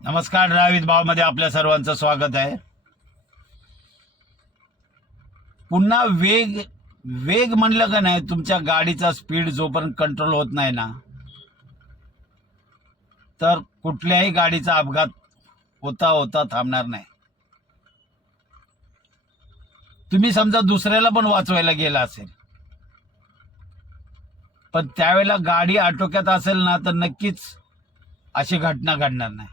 नमस्कार ड्रावित भावमध्ये आपल्या सर्वांचं स्वागत आहे. पुन्हा वेग वेग म्हणलं का नाही तुमच्या गाडीचा स्पीड जोपर्यंत कंट्रोल होत नाही ना तर कुठल्याही गाडीचा अपघात होता होता थांबणार नाही. तुम्ही समजा दुसऱ्याला पण वाचवायला गेला असेल पण त्यावेळेला गाडी आटोक्यात असेल ना तर नक्कीच अशी घटना घडणार नाही.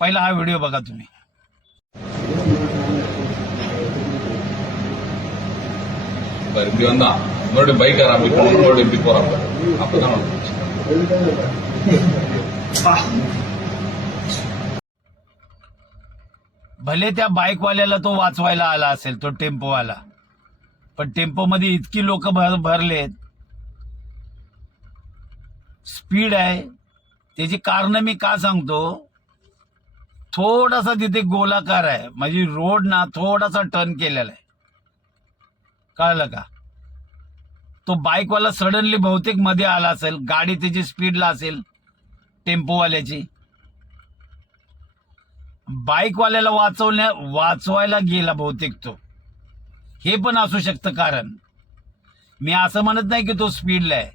पहिला हा व्हिडिओ बघा तुम्ही ಬರ್ತೀವಂದ ನೋಡಿ ಬೈಕರ್ ಆಗ್ಬಿಟ್ಟು ನೋಡಿ ಬಿಫೋರ್ ಆಗ್ಬೇಕು ಅಪ್ಪದ ನೋಡಿ भले त्या बाईकवाल्याला तो वाचवायला आला असेल तो टेम्पोवाला पण टेम्पोमध्ये इतकी लोक भर भरलेत स्पीड आहे त्याची कारण मी का सांगतो थोडासा तिथे गोलाकार आहे. म्हणजे रोड ना थोडासा टर्न केलेला आहे. कळलं का? तो बाईकवाला सडनली बहुतेकमध्ये आला असेल. गाडी त्याची स्पीडला असेल. टेम्पोवाल्याची. बाईकवाल्याला वाचवण्या वाचवायला गेला बहुतेक तो. हे पण असू शकतं कारण. मी असं म्हणत नाही की तो स्पीडला आहे.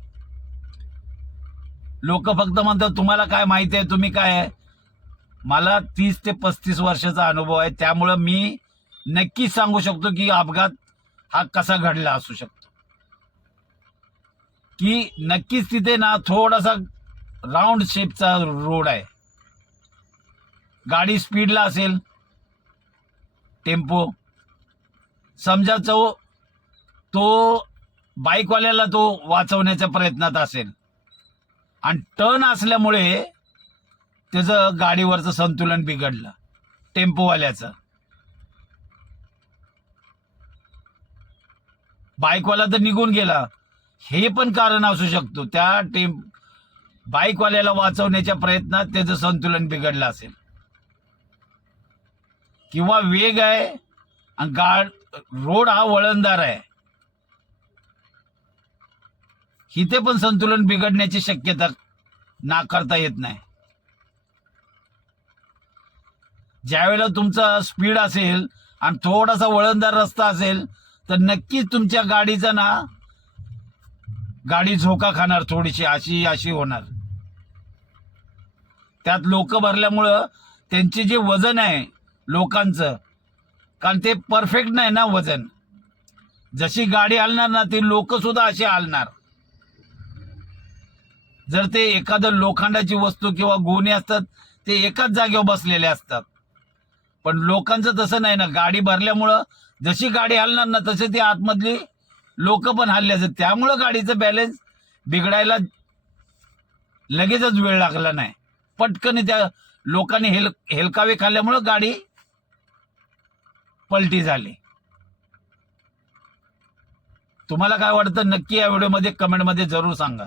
लोक फक्त म्हणतात तुम्हाला काय माहिती आहे? तुम्ही काय आहे? मला तीस ते पस्तीस वर्षाचा अनुभव आहे. त्यामुळं मी नक्कीच सांगू शकतो की अपघात हा कसा घडला असू शकतो. की नक्कीच तिथे ना थोडासा राऊंड शेपचा रोड आहे. गाडी स्पीडला असेल टेम्पो समजा तो तो बाईकवाल्याला तो वाचवण्याच्या प्रयत्नात असेल. आणि टर्न असल्यामुळे त्याचं गाडीवरचं संतुलन बिघडलं. टेम्पोवाल्याचं. बाईकवाला तर निघून गेला. हे पण कारण असू शकतो. त्या टेम बाईकवाल्याला वाचवण्याच्या प्रयत्नात त्याचं संतुलन बिघडलं असेल. किंवा वेग आहे आणि गाड रोड हा वळणदार आहे. इथे पण संतुलन बिघडण्याची शक्यता नाकारता येत नाही. ज्यावेळेला तुमचा स्पीड असेल आणि थोडासा वळणदार रस्ता असेल तर नक्कीच तुमच्या गाडीचा ना गाडी झोका खाणार थोडीशी अशी अशी होणार. त्यात लोक भरल्यामुळं त्यांचे जे वजन आहे लोकांचं कारण ते परफेक्ट नाही ना वजन. जशी गाडी हलणार ना ती लोक सुद्धा अशी हलणार. जर ते एखादं लोखंडाची वस्तू किंवा गोणी असतात ते एकाच जागेवर बसलेले असतात. पण लोकांचं तसं नाही ना. गाडी भरल्यामुळं जशी गाडी हलणार ना तसे ती आतमधली लोक पण हल्ले असतात. त्यामुळं गाडीचं बॅलन्स बिघडायला लगेचच वेळ लागला नाही. पटकन त्या लोकांनी हेल हेलकावे खाल्ल्यामुळं गाडी पलटी झाली. तुम्हाला काय वाटतं? नक्की या व्हिडिओमध्ये कमेंटमध्ये जरूर सांगा.